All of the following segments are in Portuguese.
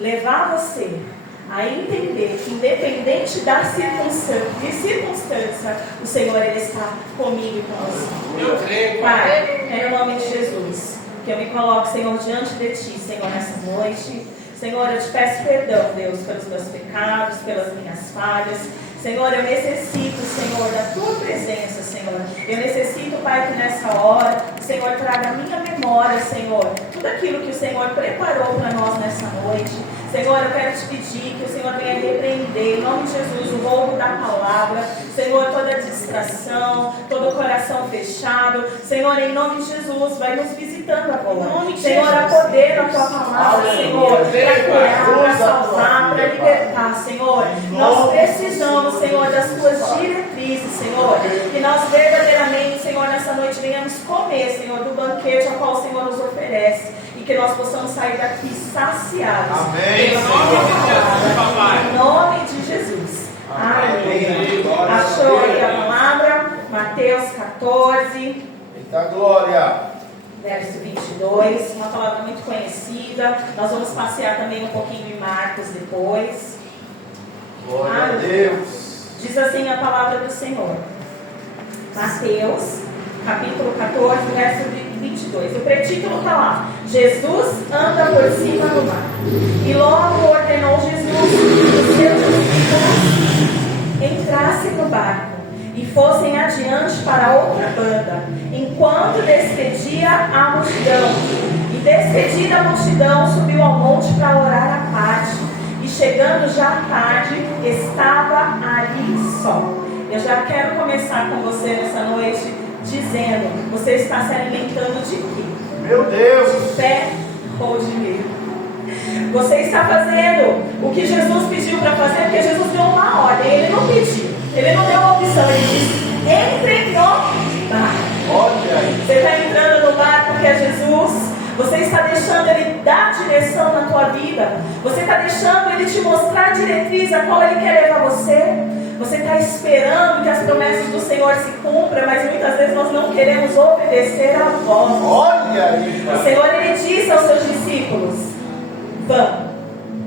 levar você a entender que, independente da circunstância, o Senhor, Ele está comigo e com você. Eu creio, Pai, é no nome de Jesus que eu me coloco, Senhor, diante de Ti, Senhor, nessa noite. Senhor, eu te peço perdão, Deus, pelos meus pecados, pelas minhas falhas. Senhor, eu necessito, Senhor, da Tua presença, Senhor. Eu necessito, Pai, que nessa hora o Senhor traga a minha memória, Senhor, tudo aquilo que o Senhor preparou para nós nessa noite. Senhor, eu quero te pedir que o Senhor venha repreender, em nome de Jesus, o roubo da palavra. Senhor, toda distração, todo coração fechado. Senhor, em nome de Jesus, vai nos visitando agora. Senhor, há poder na Tua palavra, Senhor, para curar, para salvar, para libertar, Senhor. Nós precisamos, Senhor, das Tuas diretrizes, Senhor. Que nós verdadeiramente, Senhor, nessa noite venhamos comer, Senhor, do banquete ao qual o Senhor nos oferece. E que nós possamos sair daqui saciados. Amém. Em nome de Jesus, papai. Em nome de Jesus. Amém. Achou aí a palavra? Mateus 14. Eita glória. Verso 22. Uma palavra muito conhecida. Nós vamos passear também um pouquinho em Marcos depois. Glória a Deus. Diz assim a palavra do Senhor. Mateus, capítulo 14, verso 22. O pretítulo está lá: Jesus anda por cima do mar. E logo ordenou Jesus que os seus discípulos entrassem no barco e fossem adiante para outra banda, enquanto despedia a multidão. E despedida a multidão, subiu ao monte para orar à parte. E chegando já à tarde, estava ali só. Eu já quero começar com você nessa noite dizendo: você está se alimentando de quê? Meu Deus! De fé ou de medo? Você está fazendo o que Jesus pediu para fazer, porque Jesus deu uma ordem. Ele não pediu, ele não deu uma opção. Ele disse: entre no barco. Olha aí. Você está entrando no barco porque é Jesus. Você está deixando Ele dar direção na tua vida. Você está deixando Ele te mostrar a diretriz a qual Ele quer levar você. Você está esperando que as promessas do Senhor se cumpram, mas muitas vezes nós não queremos obedecer a voz. Olha aí. O Senhor, Ele disse aos seus discípulos: vão,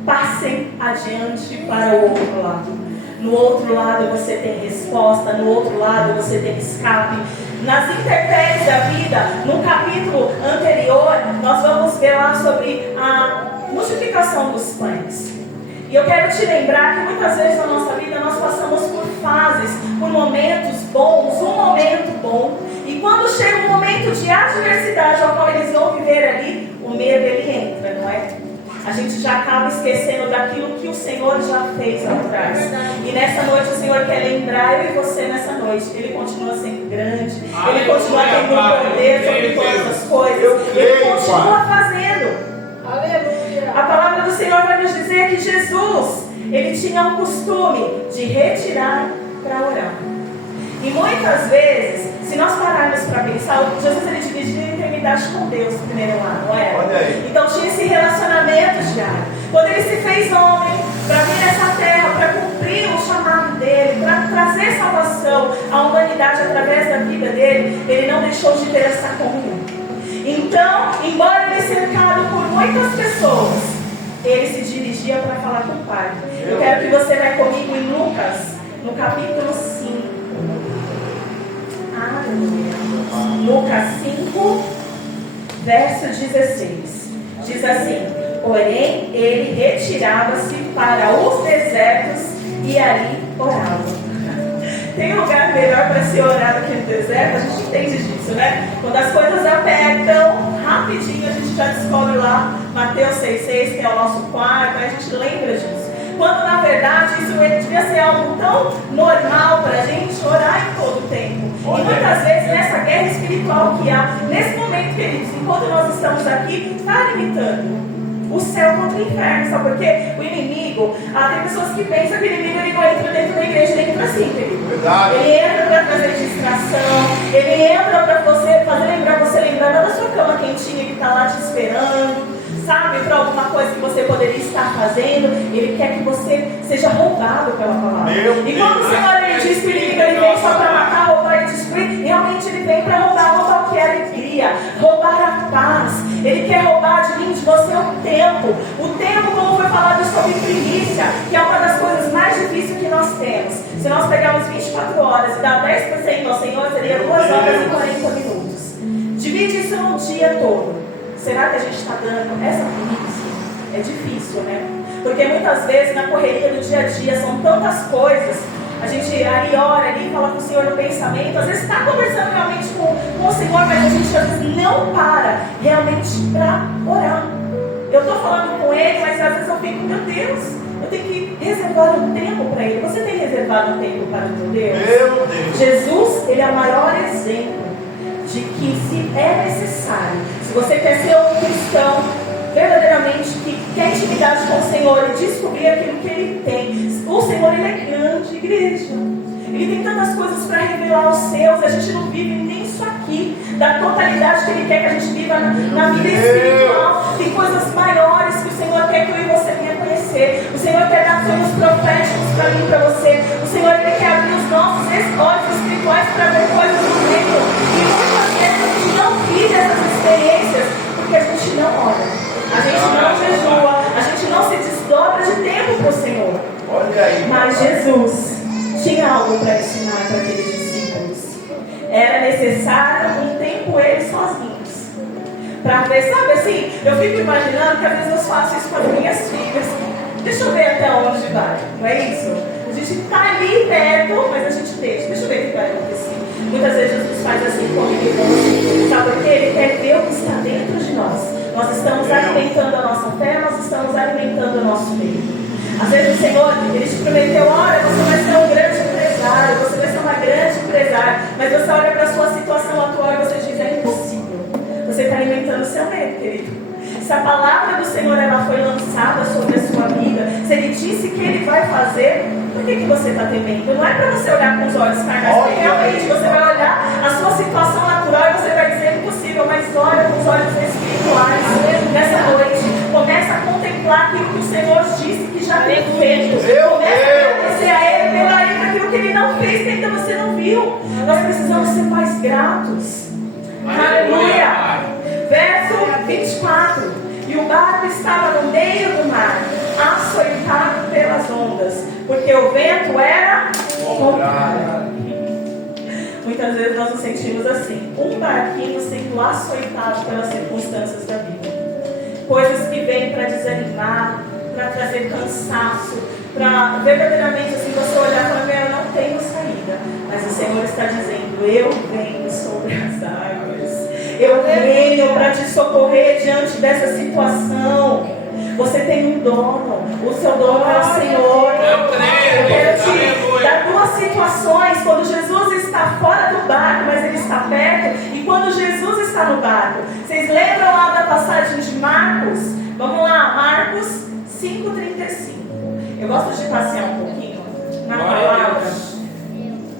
passem adiante para o outro lado. No outro lado você tem resposta, no outro lado você tem escape. Nas intempéries da vida, no capítulo anterior, nós vamos ver lá sobre a multiplicação dos pães. E eu quero te lembrar que muitas vezes na nossa vida nós passamos por fases, por momentos bons, um momento bom. E quando chega um momento de adversidade ao qual eles vão viver ali, o medo ele entra, não é? A gente já acaba esquecendo daquilo que o Senhor já fez lá atrás. E nessa noite o Senhor quer lembrar eu e você nessa noite. Ele continua sendo grande. Ele continua tendo poder sobre todas as coisas. Ele continua fazendo. Aleluia. A palavra do Senhor vai nos dizer que Jesus, ele tinha o costume de retirar para orar. E muitas vezes, se nós pararmos para pensar, Jesus ele dividia intimidade com Deus primeiro lá, não é? Olha aí. Então tinha esse relacionamento diário. Quando ele se fez homem para vir nessa terra, para cumprir o chamado dele, para trazer salvação à humanidade através da vida dele, ele não deixou de ter essa comunhão. Então, embora ele cercado por muitas pessoas, ele se dirigia para falar com o Pai. Eu quero que você vá comigo em Lucas, no capítulo 5. Lucas 5, verso 16. Diz assim: porém ele retirava-se para os desertos e ali orava. Tem lugar melhor para se orar do que no deserto? A gente entende disso, né? Quando as coisas apertam, rapidinho a gente já descobre lá Mateus 6,6, que é o nosso quarto, a gente lembra disso. Quando na verdade isso devia ser algo tão normal para a gente orar em todo o tempo. E muitas vezes nessa guerra espiritual que há, nesse momento, queridos, enquanto nós estamos aqui, está limitando o céu contra o inferno. Sabe por quê? O inimigo, tem pessoas que pensam que o inimigo ele não entra dentro da igreja, ele entra assim, querido. Verdade. Ele entra para trazer distração, ele entra para você fazer você lembrar da sua cama quentinha que está lá te esperando, sabe, para alguma coisa que você poderia estar fazendo. Ele quer que você seja roubado pela palavra. E quando o Senhor ele diz que o inimigo ele vem só para matar, roubar e destruir, realmente ele vem para roubar o que é alegria, roubar a paz. Ele quer roubar de mim, de você o tempo, como foi falado Senhor, seria 2 horas e 40 minutos. Divide isso num dia todo. Será que a gente está dando essa primícia? É difícil, né? Porque muitas vezes na correria do dia a dia são tantas coisas. A gente ali ora, ali fala com o Senhor no pensamento. Às vezes está conversando realmente com o Senhor, mas a gente às vezes não para realmente para orar. Eu estou falando com Ele, mas às vezes eu fico, meu Deus, eu tenho que reservar um tempo para Ele. Você tem reservado um tempo para o teu Deus? Meu Deus. Jesus, Ele é o maior exemplo de que se é necessário, se você quer ser um cristão verdadeiramente que quer intimidade com o Senhor e descobrir aquilo que Ele tem. O Senhor, Ele é grande, igreja. Ele tem tantas coisas para revelar aos seus. A gente não vive nem isso aqui, da totalidade que Ele quer que a gente viva na vida espiritual. Tem coisas maiores que o Senhor quer que eu e você venha conhecer. O Senhor quer dar sonhos proféticos para mim e para você. O Senhor, Ele quer abrir os nossos olhos espirituais para ver coisas do reino. E muitas vezes a gente não vive essas experiências porque a gente não ora. A gente não jejua, a gente não se desdobra de tempo para o Senhor. Olha aí. Mas Jesus tinha algo para ensinar para aqueles discípulos. Era necessário um tempo eles sozinhos. Para ver, sabe assim, eu fico imaginando que às vezes eu faço isso com as minhas filhas. Deixa eu ver até onde vai, não é isso? A gente está ali perto, mas a gente deixa eu ver o que vai acontecer. Muitas vezes Jesus faz assim comigo e com você. Sabe por quê? Ele quer ver o que está dentro de nós. Nós estamos alimentando a nossa fé, nós estamos alimentando o nosso meio. Às vezes o Senhor, Ele te prometeu, olha, você vai ser um grande empresário, você vai ser uma grande empresária, mas você olha para a sua situação atual e você diz, é impossível. Você está alimentando o seu meio, querido. Se a palavra do Senhor ela foi lançada sobre a sua vida, se Ele disse que Ele vai fazer, por que você está temendo? Não é para você olhar com os olhos carnais, porque realmente você vai olhar a sua situação natural e você vai dizer impossível, mas olha com os olhos espirituais nessa noite. Começa a contemplar aquilo que o Senhor disse que já tem feito. Começa a agradecer a Ele pela Ele, aquilo que Ele não fez, que ainda você não viu. Nós precisamos ser mais gratos. Aleluia! Verso 24. E o barco estava no meio do mar, açoitado pelas ondas, porque o vento era contrário. Muitas vezes nós nos sentimos assim, um barquinho sendo açoitado pelas circunstâncias da vida. Coisas que vêm para desanimar, para trazer cansaço, para verdadeiramente assim, você olhar e falar, eu não tenho saída. Mas o Senhor está dizendo, eu venho sobre as águas. Eu venho para te socorrer diante dessa situação. Você tem um dono. O seu dono é o Senhor. Eu quero te dar 2 situações. Quando Jesus está fora do barco, mas Ele está perto. E quando Jesus está no barco. Vocês lembram lá da passagem de Marcos? Vamos lá, Marcos 5,35. Eu gosto de passear um pouquinho na palavra,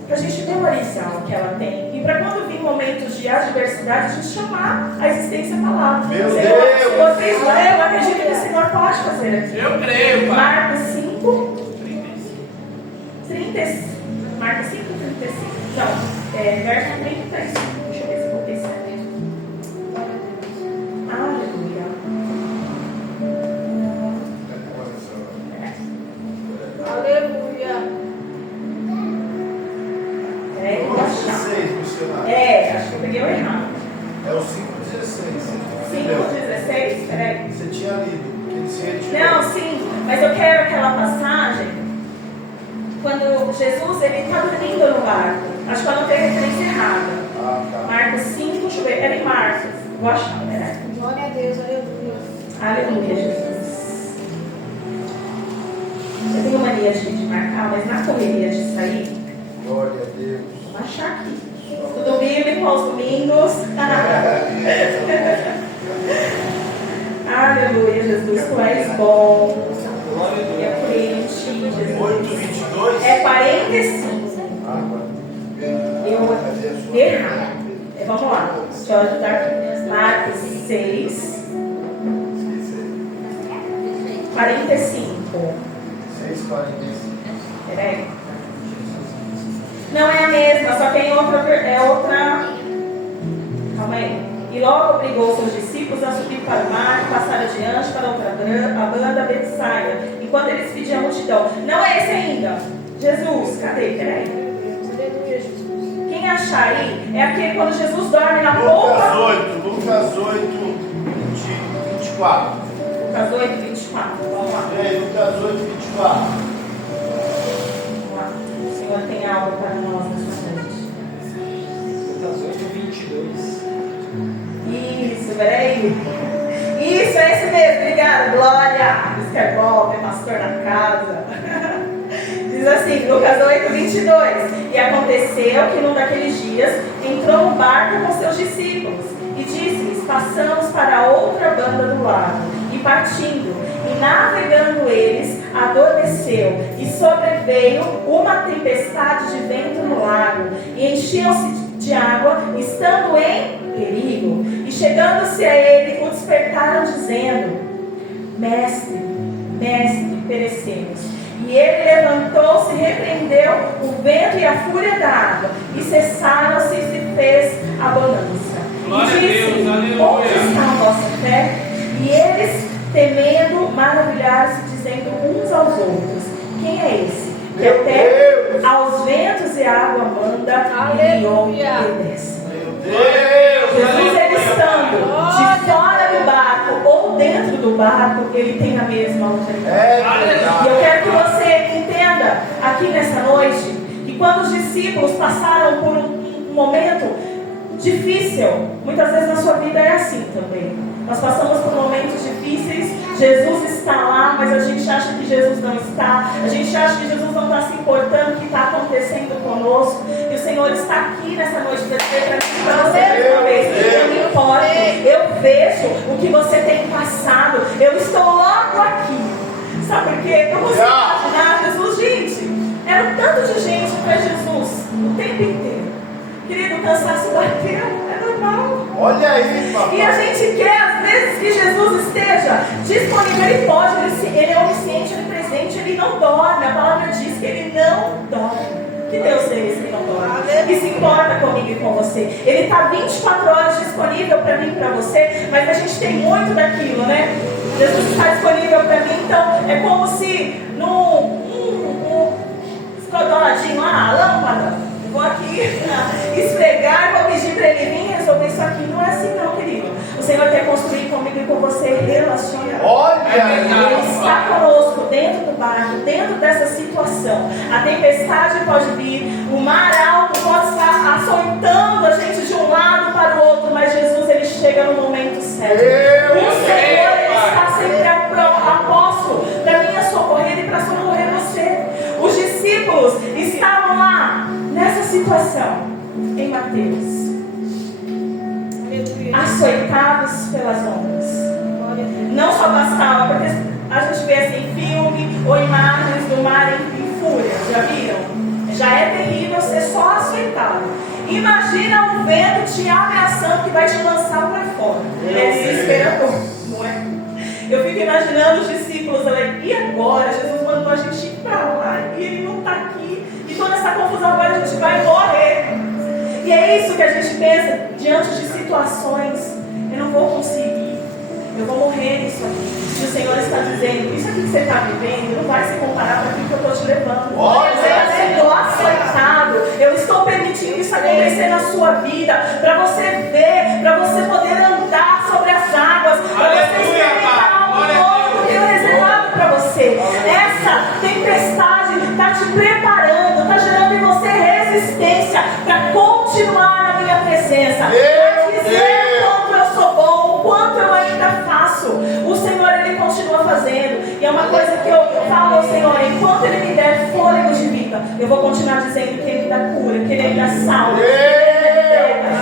para a gente memorizar o que ela tem. E para quando vir momentos de adversidade, a gente chamar a existência a palavra. Meu Senhor, Deus! se vocês leem, eu acredito que o Senhor pode fazer aqui. Eu creio, Pai. Marcos 5, 35. Marcos 5, 35. Não, verso 35. Deixa eu ver se eu vou ter certo. Aleluia. Aleluia. Acho que eu peguei o errado. É o 5,16. 5,16? Peraí. Você tinha lido. Não, sim, mas eu quero aquela passagem quando Jesus ele está dormindo no barco. Acho que eu não tenho referência errada. Tá. Marcos 5, deixa eu ver. Era em Marcos. Vou achar, peraí. Glória a Deus, aleluia. Aleluia, Jesus. Eu tenho mania de marcar, mas na correria de sair, Glória a Deus. vou achar aqui. Tudo bíblico aos domingos. Aleluia, Jesus, tu és bom. Eu creio em ti, Jesus. 8,22? É 45. Eu errado. Vamos lá, deixa eu ajudar aqui. Marcos 6, 45. 6,45. Peraí. Não é a mesma, só tem outra. Calma aí. E logo obrigou seus discípulos a subir para o mar, passar adiante para outra banda, Betsaida, enquanto eles pediam a multidão. Não é esse ainda. Jesus, cadê? Peraí. Aleluia, Jesus. Quem achar aí, é aquele quando Jesus dorme na Lucas polpa. 8, Lucas 8, 24. Lucas 8, 24. Vamos lá. Lucas 8, 24. Vamos lá. O Senhor tem algo para nós nessa noite. Lucas 8, 22. Isso, peraí. Isso, é esse mesmo. Obrigada, Glória. Isso que é bom, ter pastor na casa. Diz assim, Lucas 8, 22. E aconteceu que num daqueles dias entrou no barco com seus discípulos e disse-lhes: passamos para a outra banda do lago. E partindo, e navegando eles, adormeceu, e sobreveio uma tempestade de vento no lago, e enchiam-se de água, estando em perigo. E chegando-se a ele, o despertaram, dizendo: Mestre, mestre, perecemos. E ele levantou-se, repreendeu o vento e a fúria da água, e cessaram-se e se fez a bonança. Glória E disse: a Deus, onde está a vossa fé? E eles, temendo, maravilharam-se, dizendo uns aos outros: quem é esse? Que até aos ventos e à água manda, e obedece. Jesus, ele estando de fora do barco ou dentro do barco, ele tem a mesma autoridade. E eu quero que você entenda aqui nessa noite que quando os discípulos passaram por um momento difícil, muitas vezes na sua vida é assim também. Nós passamos por momentos difíceis, Jesus está lá, mas a gente acha que Jesus não está, a gente acha que Jesus não está se importando com o que está acontecendo conosco, e o Senhor está aqui nessa noite para dizer para você mais uma vez: eu me importo, eu vejo o que você tem passado, eu estou logo aqui. Sabe por quê? Eu consigo imaginar Jesus, gente, era um tanto de gente para Jesus o tempo inteiro. Querido, o cansaço bateu, é normal. Olha aí, papai. E a gente quer, às vezes, que Jesus esteja disponível. Ele pode, ele é onisciente, onipresente, ele não dorme. A palavra diz que ele não dorme. Que Deus é esse que não dorme? Que se importa comigo e com você. Ele está 24 horas disponível para mim e para você, mas a gente tem muito daquilo, né? Jesus está disponível para mim, então é como se num escodoladinho lá, a lâmpada. Vou aqui esfregar, vou pedir para ele vir resolver isso aqui. Não é assim não, querido. O Senhor quer construir comigo e com você relacionamento. Olha, Ele está conosco dentro do barco, dentro dessa situação. A tempestade pode vir, o mar alto pode estar açoitando a gente de um lado para o outro, mas Jesus, ele chega no momento certo. O Senhor, ele está sempre a posto para vir socorrer e para socorrer você. Os discípulos estavam lá nessa situação em Mateus, açoitados pelas ondas. Não só bastava, porque a gente vê assim filme ou imagens do mar em fúria, já viram? Já é terrível ser só açoitado. Imagina um vento te ameaçando que vai te lançar para fora. É desesperador, não é? Eu fico imaginando os discípulos ali, e agora? Jesus mandou a gente ir para lá e ele não está aqui. E toda essa confusão, agora a gente vai morrer. E é isso que a gente pensa diante de situações. Eu não vou conseguir, eu vou morrer nisso aqui. E o Senhor está dizendo: isso aqui que você está vivendo não vai se comparar com aquilo que eu estou te levando. Você está sendo açoitado. Eu estou permitindo isso acontecer na sua vida, para você ver, para você poder andar sobre as águas, para você experimentar algo novo que eu reservado para você. Essa tempestade está te preparando, está gerando em você resistência para continuar na minha presença, para dizer o quanto eu sou bom, o quanto eu ainda faço. O Senhor, ele continua fazendo, e é uma coisa que eu falo ao Senhor: enquanto ele me der fôlego de vida, eu vou continuar dizendo que ele dá cura, que ele dá salva,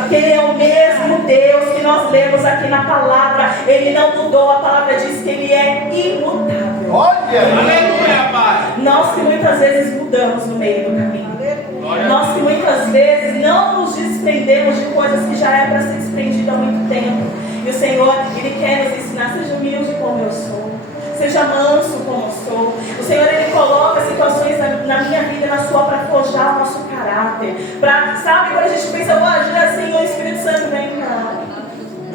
que ele é o mesmo Deus que nós lemos aqui na palavra. Ele não mudou, a palavra diz que ele é imutável. Olha, aleluia, Pai. Nós que muitas vezes mudamos no meio do caminho, nós que muitas vezes não nos desprendemos de coisas que já é para ser desprendido há muito tempo. E o Senhor, ele quer nos ensinar: seja humilde como eu sou, seja manso como eu sou. O Senhor, ele coloca situações na minha vida, na sua, para forjar o nosso caráter. Sabe, quando a gente pensa: eu vou agir assim, o Espírito Santo vem, não.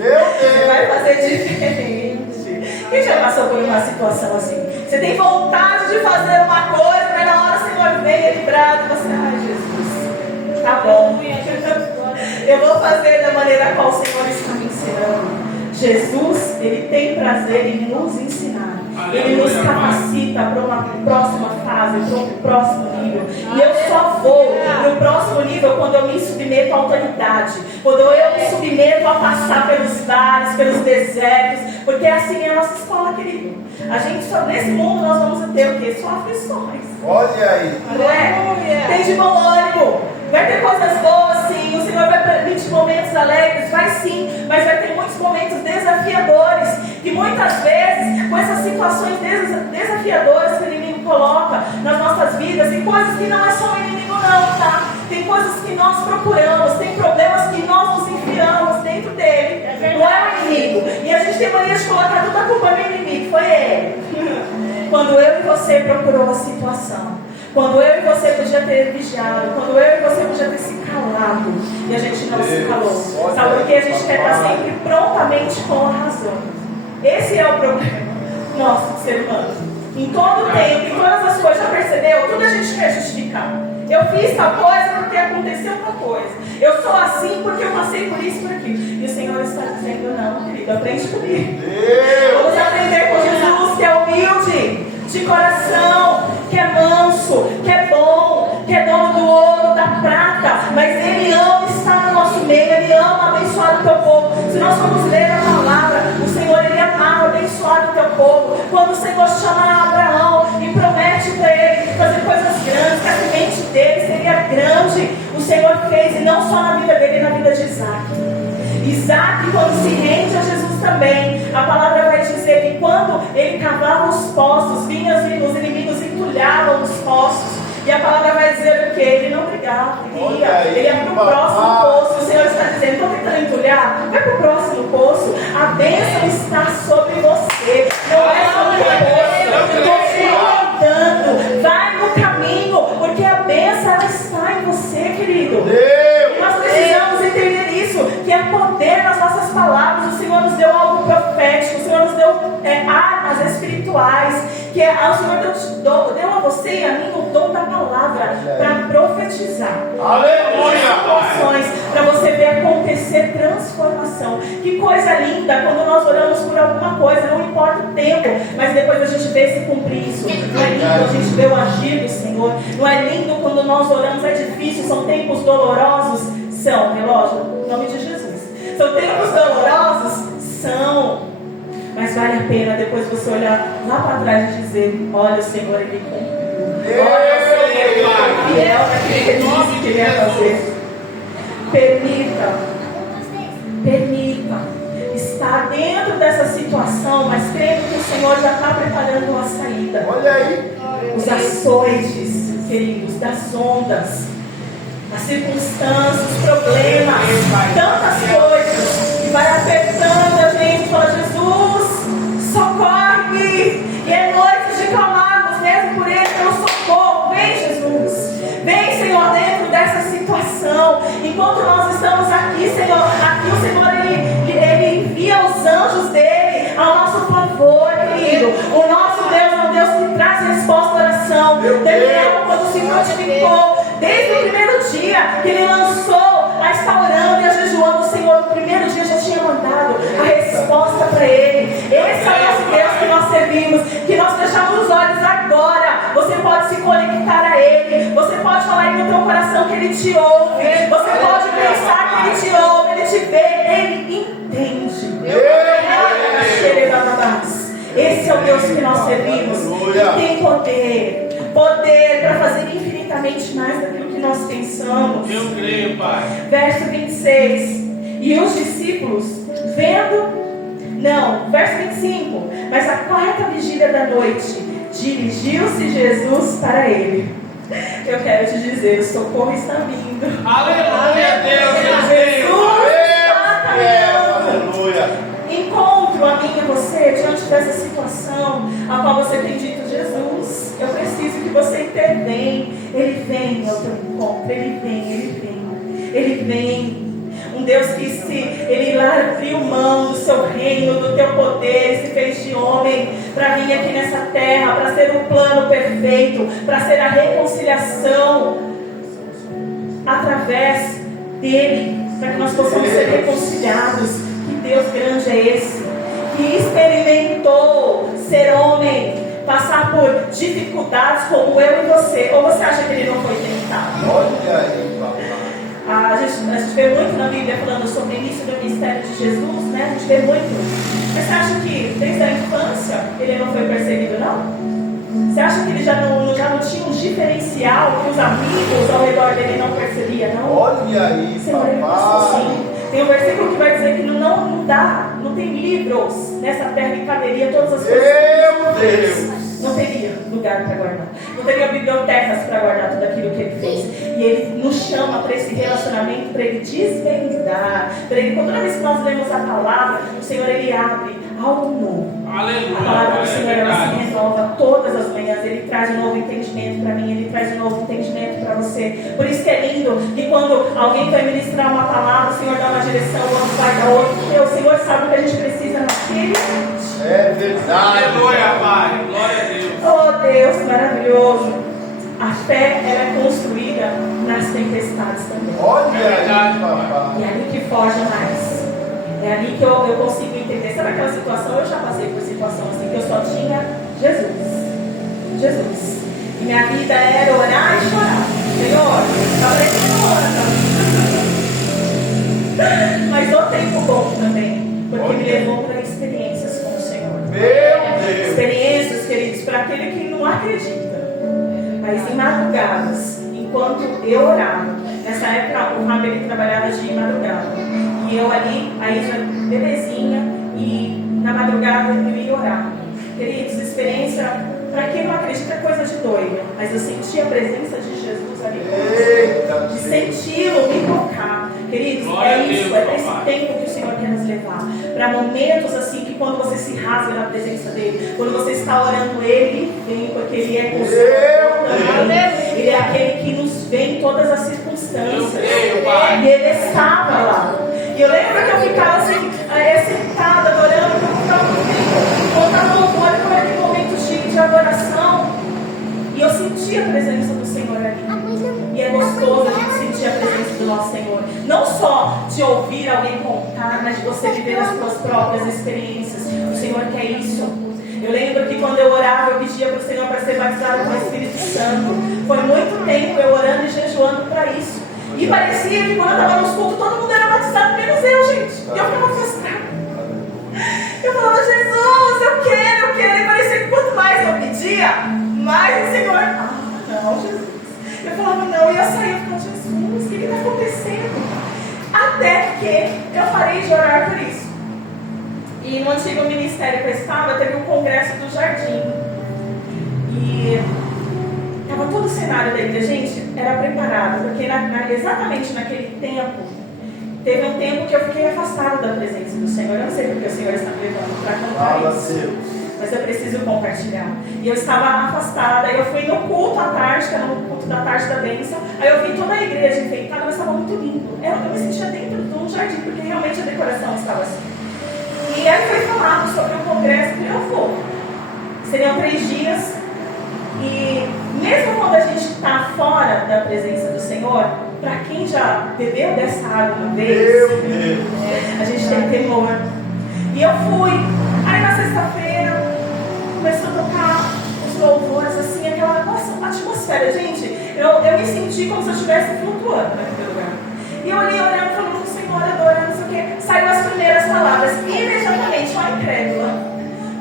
meu Deus, Você vai fazer diferente. Quem já passou por uma situação assim? Você tem vontade de fazer uma coisa, mas na hora o Senhor vem, ele brada, você: ai, Jesus, Tá bom. Eu vou fazer da maneira qual o Senhor está me ensinando. Jesus, Ele tem prazer em nos ensinar. Ele nos capacita para uma próxima fase, para um próximo nível. E eu só vou para o próximo nível quando eu me submeto à autoridade. Quando eu me submeto a passar pelos vales, pelos desertos. Porque assim é a nossa escola, querido. A gente só nesse mundo nós vamos ter o quê? Só aflições. Olha aí. Não é? Tem de bom ânimo. Vai ter coisas boas, sim. O Senhor vai permitir momentos alegres, vai sim. Mas vai ter muitos momentos desafiadores. E muitas vezes, com essas situações desafiadoras que o inimigo coloca nas nossas vidas, tem coisas que não é só o inimigo não, tá? Tem coisas que nós procuramos, tem problemas que nós nos enfiamos dentro dele. Não é o inimigo. E a gente tem mania de colocar toda a culpa no inimigo. Foi ele. Quando eu e você procurou a situação. Quando eu e você podia ter vigiado, quando eu e você podia ter se calado, e a gente não se calou. Sabe por quê? A gente quer estar sempre prontamente com a razão. Esse é o problema nosso, ser humano. Em todo tempo, em todas as coisas, já percebeu? Tudo a gente quer justificar. Eu fiz tal coisa porque aconteceu tal coisa. Eu sou assim porque eu passei por isso e por aquilo. E o Senhor está dizendo, não, querido, aprende comigo. Vamos aprender com Jesus, que é humilde, de coração, que é manso, que é bom, que é dono do ouro, da prata, mas Ele ama estar no nosso meio, Ele ama abençoar o teu povo. Se nós formos ler a palavra, o Senhor, Ele amava abençoar o teu povo. Quando o Senhor chama Abraão e promete para ele fazer coisas grandes, que a semente dele seria grande, o Senhor fez, e não só na vida dele, na vida de Isaac. Isaac, quando se rende a Jesus também, a palavra vai dizer que quando ele cavava os poços, vinham os inimigos e entulhavam os poços. E a palavra vai dizer o que? Ele não brigava, ele ia para o próximo poço. O Senhor está dizendo, estou tentando entulhar, vai para o próximo poço. A bênção está sobre você, não é sobre o poço. Continua andando, vai no caminho, porque a bênção ela está em você, querido. E nós precisamos entender isso, que é poder nas nossas palavras. O Senhor nos deu algo profético, o Senhor nos deu armas espirituais, que o Senhor deu a você e a mim o dom da palavra para profetizar. Aleluia! Para você ver acontecer transformação. Que coisa linda quando nós oramos por alguma coisa, não importa o tempo, mas depois a gente vê se cumprir isso. Não é lindo a gente ver o agir do Senhor? Não é lindo quando nós oramos? É difícil, são tempos dolorosos? São, relógio, em nome de Jesus. São tempos dolorosos? São. Mas vale a pena depois você olhar lá para trás e dizer, olha, o Senhor, Ele cumpriu. Olha, o Senhor, Ele foi fiel naquilo que Ele disse que Ele ia fazer. Permita estar dentro dessa situação, mas crendo que o Senhor já está preparando uma saída. Olha aí. Os açoites, queridos, das ondas, as circunstâncias, os problemas, tantas coisas que vai apertando a gente. Fala, Jesus, socorre-me. E é noite de clamarmos mesmo por Ele pelo socorro. Vem, Jesus, vem, Senhor, dentro dessa situação. Enquanto nós estamos aqui, Senhor, aqui o Senhor ele envia os anjos dele ao nosso favor, querido. O nosso Deus é um Deus que traz resposta à oração. Daniel, quando se notificou, desde o primeiro dia que ele lançou a estar orando e a jejuando, o Senhor no primeiro dia já tinha mandado a resposta para ele. Esse é o nosso Deus que nós servimos, que nós fechamos os olhos agora. Você pode se conectar a Ele, você pode falar aí no teu coração que Ele te ouve, você pode pensar que Ele te ouve, Ele te vê, Ele entende. Esse é o Deus que nós servimos, que tem poder para fazer infinitamente mais daquilo que nós pensamos. Eu creio, Pai. Verso 26. E os discípulos, verso 25. Mas a quarta vigília da noite, dirigiu-se Jesus para ele. Eu quero te dizer, o socorro está vindo. Aleluia, Deus. Jesus está caminhando. Aleluia. Encontro a mim e você diante dessa situação a qual você tem dito, Jesus, eu preciso que você intervenha. Ele vem ao teu encontro, Ele vem. Um Deus que Ele abriu mão do seu reino, do teu poder, se fez de homem para vir aqui nessa terra, para ser um plano perfeito, para ser a reconciliação através dele, para que nós possamos ser reconciliados. Que Deus grande é esse, que experimentou ser homem, passar por dificuldades como eu e você. Ou você acha que ele não foi tentado? Olha aí, papai. A gente vê muito na Bíblia falando sobre o início do ministério de Jesus, né? A gente vê muito. Mas você acha que desde a infância ele não foi perseguido, não? Você acha que ele já não tinha um diferencial que os amigos ao redor dele não percebiam, não? Olha aí, Senhor, ele passou assim. Tem um versículo que vai dizer que não tem livros nessa terra que caberia todas as coisas. Meu Deus! Não teria lugar para guardar. Não teria bibliotecas para guardar tudo aquilo que ele fez. E ele nos chama para esse relacionamento, para ele desvendar. Para ele, toda vez que nós lemos a palavra, o Senhor ele abre algo novo. Aleluia. A palavra do Senhor ela se renova todas as manhãs. Ele traz de novo entendimento para mim. Ele traz de novo entendimento para você. Por isso que é lindo que quando alguém vai ministrar uma palavra, o Senhor dá uma direção, o outro vai dar outra. Porque o Senhor sabe o que a gente precisa naquele momento. É verdade. Aleluia, Pai. Glória a Deus. Oh Deus, maravilhoso. A fé ela é construída nas tempestades também. Olha aí, papai. E é ali que foge mais. É ali que eu consigo entender. Sabe aquela situação? Eu já passei por situação assim, que eu só tinha Jesus. Jesus. E minha vida era orar e chorar. Senhor, tá Mas o tempo bom também. Porque me levou para experiências com o Senhor. Meu Deus! Experiências, queridos, para aquele que não acredita. Mas em madrugadas, enquanto eu orava, nessa época o Rafa ele trabalhava de madrugada. E eu ali, a Isa bebezinha, e na madrugada eu ia orar. Queridos, experiência, para quem não acredita é coisa de doido. Mas eu senti a presença de Jesus ali. Eita, De senti-lo me tocar. Queridos, glória é isso, Deus, é desse papai. tempo que o Senhor quer nos levar. Para momentos assim que quando você se rasga na presença dele, quando você está orando, ele vem, porque ele é consolador. Ele é aquele que nos vê em todas as circunstâncias. E ele estava lá. E eu lembro que eu ficava assim, sentada, adorando, eu ficava comigo, voltava louvor, como aquele momento de adoração. E eu sentia a presença do Senhor ali. E é gostoso a gente sentir a presença do nosso Senhor. Não só de ouvir alguém contar, mas de você viver as suas próprias experiências. O Senhor quer isso. Eu lembro que quando eu orava, eu pedia para o Senhor para ser batizado com o Espírito Santo. Foi muito tempo eu orando e jejuando para isso. E parecia que quando eu estava nos cultos, todo mundo era batizado, menos eu, gente. E eu ficava frustrada. Eu falava, Jesus, eu quero. E parecia que quanto mais eu pedia, mais o Senhor, não, Jesus. Eu falava, não, e eu saía e falava, Jesus, o que está acontecendo? Até que eu parei de orar por isso. E no antigo ministério que eu estava, teve um congresso do jardim. E estava todo o cenário da igreja, gente, era preparado, porque exatamente naquele tempo, teve um tempo que eu fiquei afastada da presença do Senhor. Eu não sei porque o Senhor está me levando para cantar isso. Mas eu preciso compartilhar. E eu estava afastada, eu fui no culto à tarde, que era no culto da tarde da bênção. Aí eu vi toda a igreja enfeitada, mas estava muito lindo. Eu me sentia dentro de um jardim, porque realmente a decoração estava assim. E aí foi falado sobre um congresso que eu vou. Seriam 3 dias. E mesmo quando a gente está fora da presença do Senhor, para quem já bebeu dessa água uma vez, a gente tem temor. E eu fui. Aí na sexta-feira começou a tocar os louvores, assim, aquela atmosfera. Gente, eu me senti como se eu estivesse flutuando naquele lugar. E eu ali orando, falando com o Senhor, adorando, não sei o quê. Saiu as primeiras palavras. E imediatamente, uma incrédula.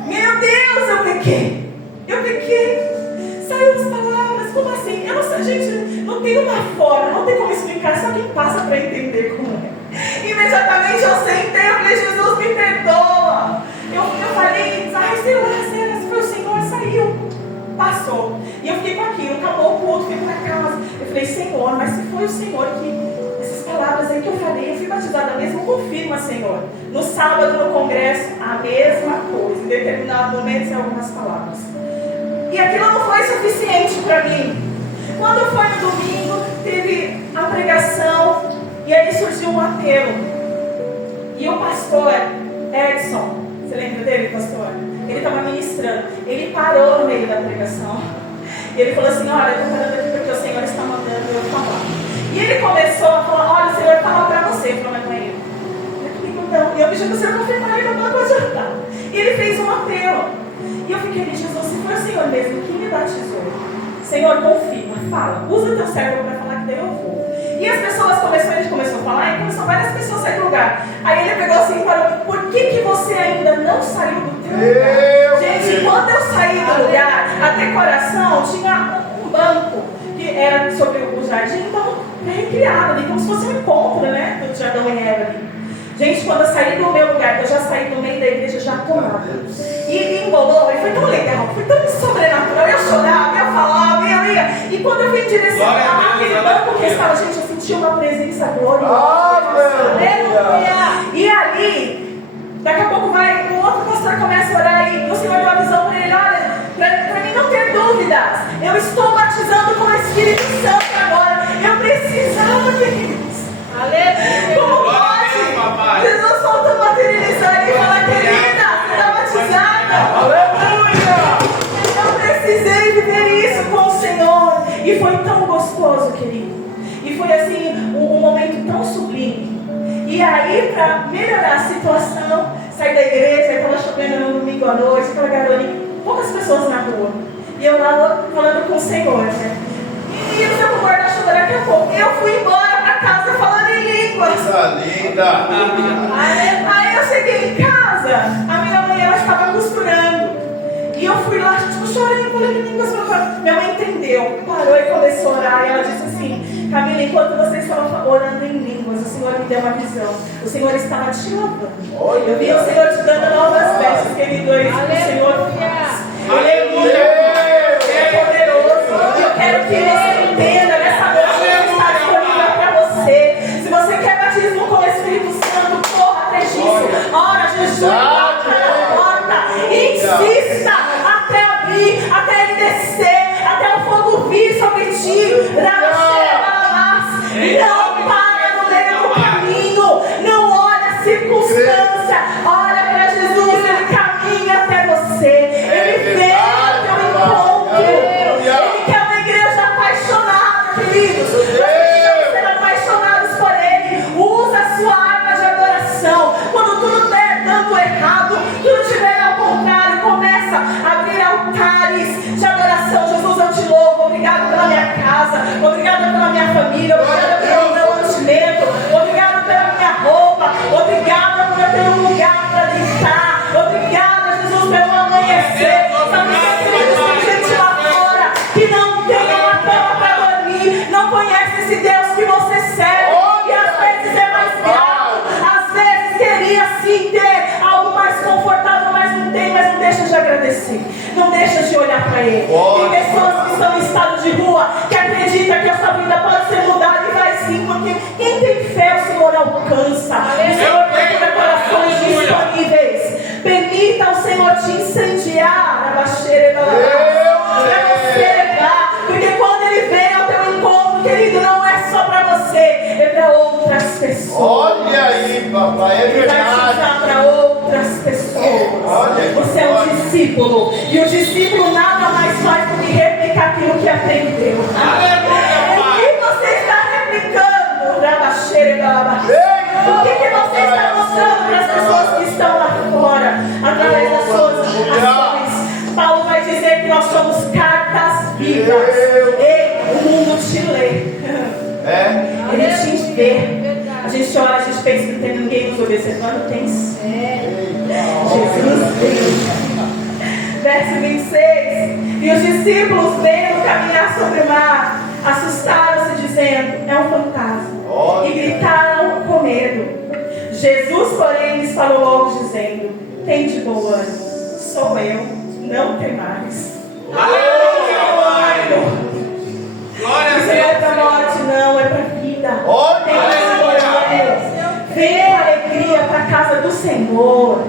Meu Deus, eu pequei. Saiu as palavras, como assim? Eu não sei, gente, não tem uma forma, não tem como explicar, só quem passa para entender como é. Imediatamente eu sentei, eu falei, Jesus, me perdoa. Eu falei, Senhor, foi o Senhor, saiu, passou. E eu fiquei com aquilo, acabou o culto, fui para casa. Eu falei, Senhor, mas se foi o Senhor que, essas palavras aí que eu falei, eu fui batizada mesmo, confirma, Senhor. No sábado, no congresso, a mesma coisa. Em determinado momento, saiu algumas palavras. E aquilo não foi suficiente para mim. Quando foi no domingo, teve a pregação, e aí surgiu um apelo. E o pastor Edson, você lembra dele, pastor? Ele estava ministrando. Ele parou no meio da pregação. E ele falou assim, olha, eu estou parando aqui porque o Senhor está mandando eu falar. E ele começou a falar, olha, o Senhor fala para você. Eu falei, não é eu. Não. E eu pedi para o Senhor confirmar, ele não pode ajudar. E ele fez um apelo. E eu fiquei, Jesus, se foi o Senhor mesmo que me batizou, Senhor, confirma, fala, usa teu servo para falar que daí eu vou. E as pessoas ele começou a falar, e começou várias pessoas a sair do lugar. Aí ele pegou assim e falou, por que você ainda não saiu do teu lugar? Gente, quando eu saí do lugar, a decoração tinha um banco que era sobre o jardim, então recriado ali, como se fosse um encontro, né, do Jardim Eva. Gente, quando eu saí do meu lugar, eu já saí do meio da igreja já tomada. E embolou, e foi tão legal, foi tão sobrenatural. Eu chorava, eu falava, eu ia. E quando eu vim em direção àquele banco que estava, gente, eu senti uma presença gloriosa. Aleluia! E ali, daqui a pouco vai, o outro pastor começa a orar e o Senhor deu a visão para ele, olha, para mim não ter dúvidas, eu estou batizando com o Espírito Santo agora. Eu precisava, queridos. Aleluia! Como pode? Jesus solta materializar e fala, querida, você está batizada. Aleluia! Eu precisei viver isso com o Senhor. E foi tão gostoso, querido. E foi assim, um momento tão sublime. E aí, para melhorar a situação, saí da igreja, estava chovendo no domingo à noite, aquela garotinha, poucas pessoas na rua. E eu lá falando com o Senhor, né? E o seu guarda-chuva daqui a pouco. Eu fui embora para casa falando em línguas. Coisa linda! Aí eu cheguei em casa, a minha mãe ela estava costurando. E eu fui lá, chorando, falando em línguas. Minha mãe entendeu, parou e começou a orar. E ela disse assim, Camila, enquanto você estava orando em línguas, o Senhor me deu uma visão. O Senhor estava te lavando. Eu vi o Senhor te dando novas vestes, querido. É isso que o Senhor faz. Aleluia! É poderoso. Eu quero que você entenda nessa noite que está disponível para você. Se você quer batismo com o Espírito Santo, corra até isso. Ora, Jesus, bata na porta. Insista até abrir, até ele descer, até o fogo vir sobre ti. Não para no meio do caminho. Não olha a circunstância. Olha para Jesus, ele caminha até você. Ele vem ao teu encontro. Ele quer uma igreja apaixonada, queridos. Nós precisamos ser apaixonados por ele. Usa a sua arma de adoração. Quando tudo estiver dando errado, tudo estiver ao contrário, começa a abrir altares de adoração. Jesus, eu te louvo. Obrigado pela minha casa. Obrigado pela minha família. Obrigado pelo meu mantimento. Obrigado pela minha roupa. Obrigado por eu ter um lugar para deitar. Obrigado, Jesus, pelo amanhecer. Sabe que tem gente lá fora que não tem uma cama para dormir, não conhece esse Deus que você serve. E às vezes é mais grato. Às vezes queria sim ter algo mais confortável, mas não tem. Mas não deixa de agradecer. Não deixa de olhar para ele. Tem pessoas que estão em estado de rua, que acreditam que a sua vida pode ser mudada e vai sim, porque quem tem fé o Senhor alcança. O Senhor procura corações disponíveis. Permita o Senhor te incendiar para você levar, porque quando ele vem ao teu encontro, querido, não é só para você, é para outras pessoas. Olha aí, papai, é ele vai te verdade. usar para outras pessoas. Você é um discípulo, e o discípulo nada mais faz do que replicar aquilo que aprendeu. O que você está replicando? O que você está mostrando para as pessoas que estão lá fora, através das suas ações? Paulo vai dizer que nós somos cartas vivas. Ei, o mundo te lê. Ele te vê. A gente olha, a gente pensa que não tem ninguém nos observando. Tem sim. Jesus tem. Verso 26. E os discípulos, vendo caminhar sobre o mar, assustaram-se, dizendo, é um fantasma. E gritaram com medo. Jesus, porém, lhes falou logo, dizendo, tem de bom ânimo, sou eu, não temais. Aleluia! Isso não é para morte, não, é para vida. Tem de bom ânimo. Venha com alegria para a casa do Senhor.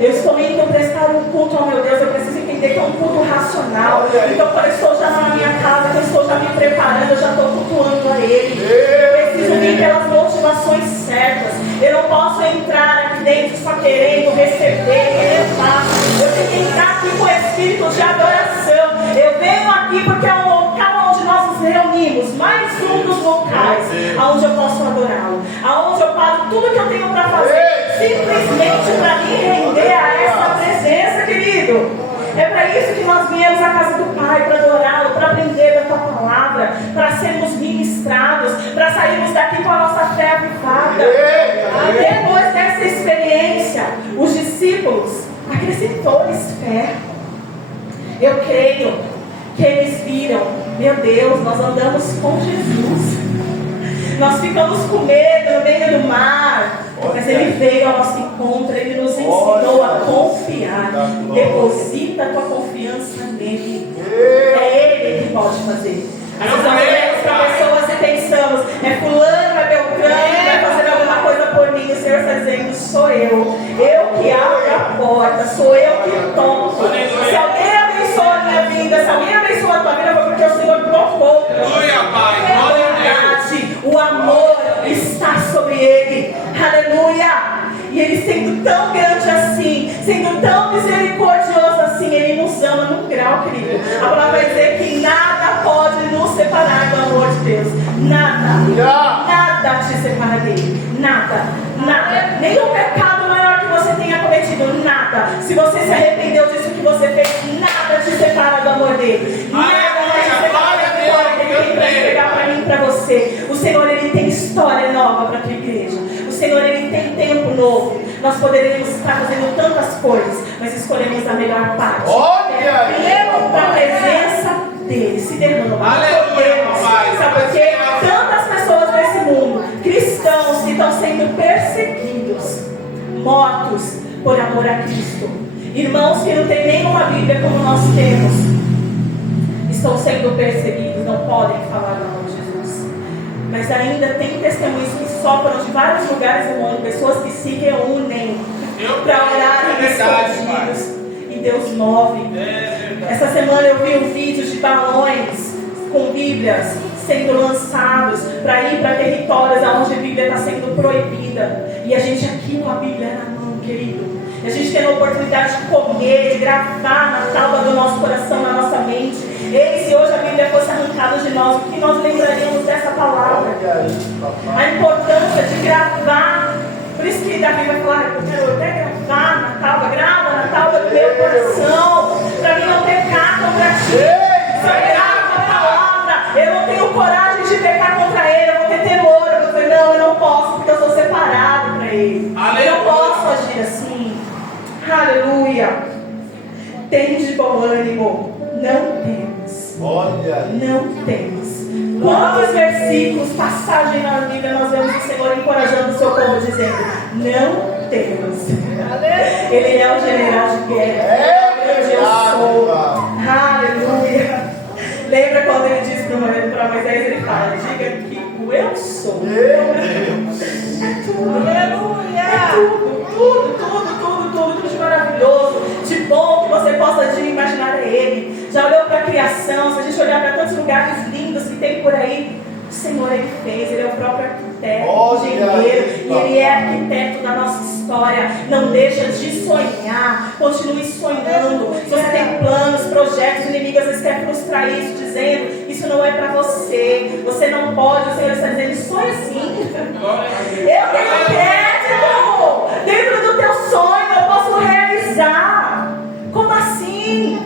Eu estou indo prestar um culto ao meu Deus. Eu preciso entender que é um culto racional. Então, quando eu estou já na minha casa, eu estou já me preparando, eu já estou cultuando a Ele. Eu preciso vir pelas motivações certas. Eu não posso entrar aqui dentro só querendo receber, elevar. Eu tenho que entrar aqui com o espírito de adoração. Eu venho aqui porque é um local onde nós nos reunimos. Mais um dos locais aonde eu posso adorá-lo, aonde eu paro tudo que eu tenho para fazer, simplesmente para me render a essa presença, querido. É para isso que nós viemos à casa do Pai, para adorá-lo, para aprender da tua palavra, para sermos ministrados, para sairmos daqui com a nossa fé avivada. Depois dessa experiência, os discípulos acrescentou-lhes fé. Eu creio que eles viram, meu Deus, nós andamos com Jesus. Nós ficamos com medo no meio do mar, mas Ele veio ao nosso encontro, Ele nos ensinou a confiar. Deposita a tua confiança nele. É Ele que pode fazer. Às vezes olhamos para pessoas e pensamos, é fulano, é Beltrano, que vai fazer alguma coisa por mim. O Senhor está dizendo, sou eu que abro a porta, sou eu que toco. Se alguém abençoa a minha vida, se alguém abençoa a tua vida, foi porque o Senhor tocou. O amor está sobre ele, aleluia. E ele sendo tão grande assim, sendo tão misericordioso assim, ele nos ama num grau, querido. A palavra vai dizer que nada pode nos separar do amor de Deus. Nada te separa dele. Nada. Nem o pecado maior que você tenha cometido, nada. Se você se arrependeu disso que você fez, nada te separa do amor dele. Nada vai te separar da vitória que ele tem para entregar para mim e para você. O Senhor, ele tem história nova para a tua igreja. O Senhor, ele tem tempo novo. Nós poderíamos estar fazendo tantas coisas, mas escolhemos a melhor parte. Viemos para a presença dele, se derrama. Sabe por quê? Tantas pessoas nesse mundo, cristãos, que estão sendo perseguidos, mortos por amor a Cristo. Irmãos que não têm nenhuma Bíblia como nós temos, estão sendo perseguidos, não podem falar do amor de Jesus. Mas ainda tem testemunhos que sopram de vários lugares do mundo, pessoas que se reúnem para orarem escondidos, e Deus move. Essa semana eu vi um vídeo de balões com Bíblias sendo lançados para ir para territórios onde a Bíblia está sendo proibida, e a gente aqui com a Bíblia na mão, querido. A gente tendo a oportunidade de comer, de gravar na tábua do nosso coração, na nossa mente. E se hoje a Bíblia fosse arrancada de nós, o que nós lembraríamos dessa palavra? A importância de gravar. Por isso que Davi vai falar, eu quero até gravar na tábua, grava na tábua do meu coração, para mim não pecar contra ti. Se eu gravo a palavra, eu não tenho coragem de pecar contra ele, eu vou ter temor. Eu falei, não, eu não posso, porque eu sou separado para ele. Eu não posso agir assim. Aleluia. Tens de bom ânimo, não temas. Não temas. Quantos versículos, passagem na Bíblia nós vemos o Senhor encorajando o seu povo, dizendo, não temas. Ele é o general de guerra. Eu sou. Aleluia. Lembra quando ele disse para Moisés, ele fala, diga que o eu sou. É tudo. Aleluia. É tudo de maravilhoso, de bom que você possa imaginar é Ele. Já olhou para a criação? Se a gente olhar para tantos lugares lindos que tem por aí, o Senhor Ele fez, Ele é o próprio arquiteto, engenheiro, e Ele é arquiteto da nossa história. Não deixa de sonhar, continue sonhando. Se você tem planos, projetos, inimigos, às vezes quer frustrar isso, dizendo, isso não é para você, você não pode. O Senhor está dizendo, sonha sim. Eu tenho crédito dentro do teu sonho, eu posso realizar. Como assim?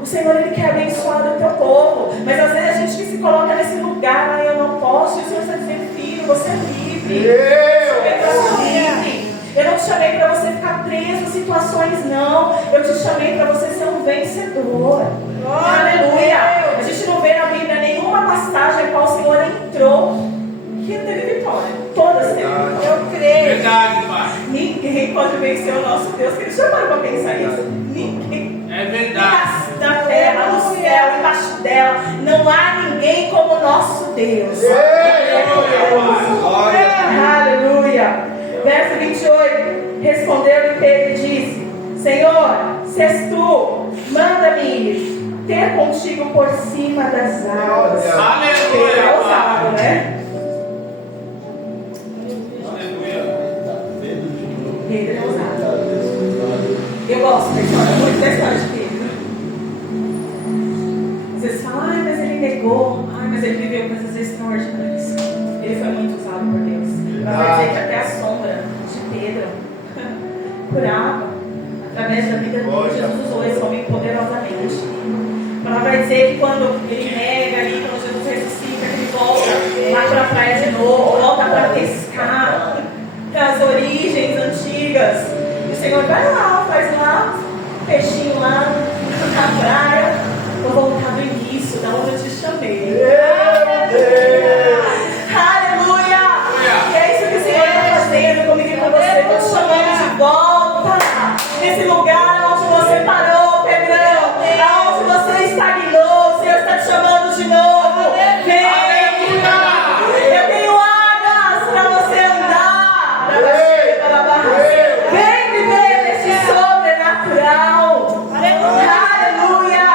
O Senhor, Ele quer abençoar o teu povo, mas às vezes a gente que se coloca nesse lugar, eu não posso, e o Senhor está dizendo, filho, você é livre. Eu não te chamei para você ficar preso em situações, não. Eu te chamei para você ser um vencedor. Aleluia. A gente não vê na Bíblia nenhuma passagem a qual o Senhor entrou que não teve vitória. Todas teve vitória. Eu creio. Verdade, Pai. Ninguém pode vencer o nosso Deus. Eles chamaram para pensar isso. Ninguém. É verdade. Na terra, no céu, embaixo dela, não há ninguém como o nosso Deus. Aleluia. Verso 28. Respondeu-lhe Pedro e disse, Senhor, se és tu, manda-me ir ter contigo por cima das águas. Aleluia. Pedro é ousado, né? Pedro é ousado. Eu gosto da história, muito da história de Pedro. Às vezes falam, mas ele negou, mas ele viveu coisas extraordinárias. Ele ele foi muito usado por Deus. Vai dizer que até a sombra de Pedro curava. Através da vida dele, Jesus usou esse homem poderosamente. Ela vai dizer que quando ele nega ali, quando Jesus ressuscita, ele volta lá para a praia de novo, volta para pescar, para as origens antigas. E o Senhor vai lá, faz lá um peixinho lá na praia. Vou voltar do início, da onde eu te chamei. Aleluia! E é isso que o Senhor está fazendo comigo e com você. Estou te chamando de volta nesse lugar onde você parou, Pedrão, aonde você estagnou. O Senhor está te chamando de novo. Vem! Eu tenho águas para você andar. Vem viver nesse sobrenatural. Aleluia!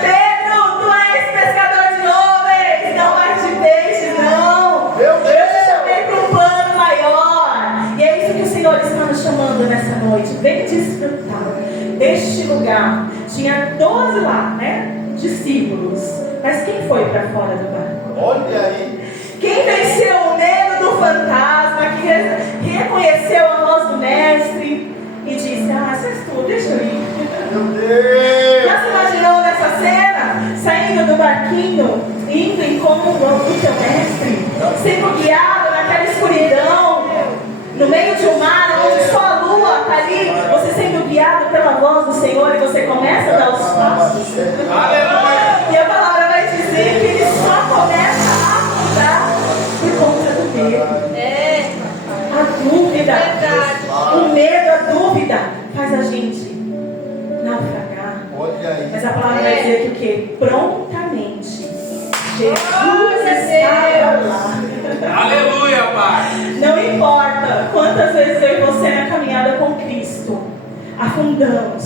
Pedro, tu és pescador de homens, não mais de peixes, não. Eu te chamei para um plano maior. E é isso que o Senhor está nos chamando nessa noite. Vem desfrutar deste lugar. Tinha 12 lá, né? Discípulos. Mas quem foi para fora do barco? Olha aí. Quem venceu o medo do fantasma, que reconheceu a voz do mestre e disse: ah, isso é tudo, deixa eu ir. Meu Deus. Já se imaginou nessa cena? Saindo do barquinho, indo em encontro do seu mestre, sendo guiado naquela escuridão, no meio de um mar onde só a lua está ali, você sendo guiado pela voz do Senhor e você começa a dar os passos. Aleluia. E a palavra vai dizer que ele só começa a afundar por conta do medo. A dúvida, o medo, a dúvida faz a gente naufragar. Olha aí. Mas a palavra vai dizer que o quê? Prontamente Jesus estava lá. Aleluia, Pai. Não importa quantas vezes eu e você na caminhada com Cristo afundamos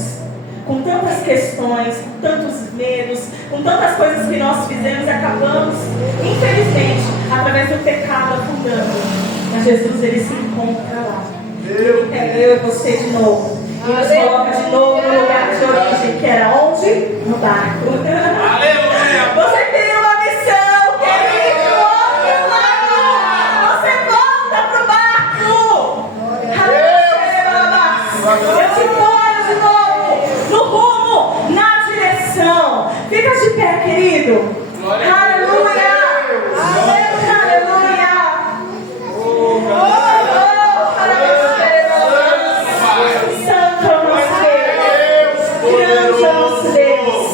com tantas questões, com tantos medos, com tantas coisas que nós fizemos e acabamos, infelizmente, através do pecado afundando. Mas Jesus, ele se encontra lá. Ele pega eu e você de novo e nos coloca de novo no lugar de origem, que era onde? No barco. Aleluia. Você tem uma missão, querido, outro lado. Você volta pro barco. Eu te ponho de novo no rumo, na direção. Fica de pé, querido. Aleluia. Aleluia. Santo é o nosso Deus. Grande é o nosso Deus.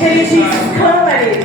Ele diz: clama-lhe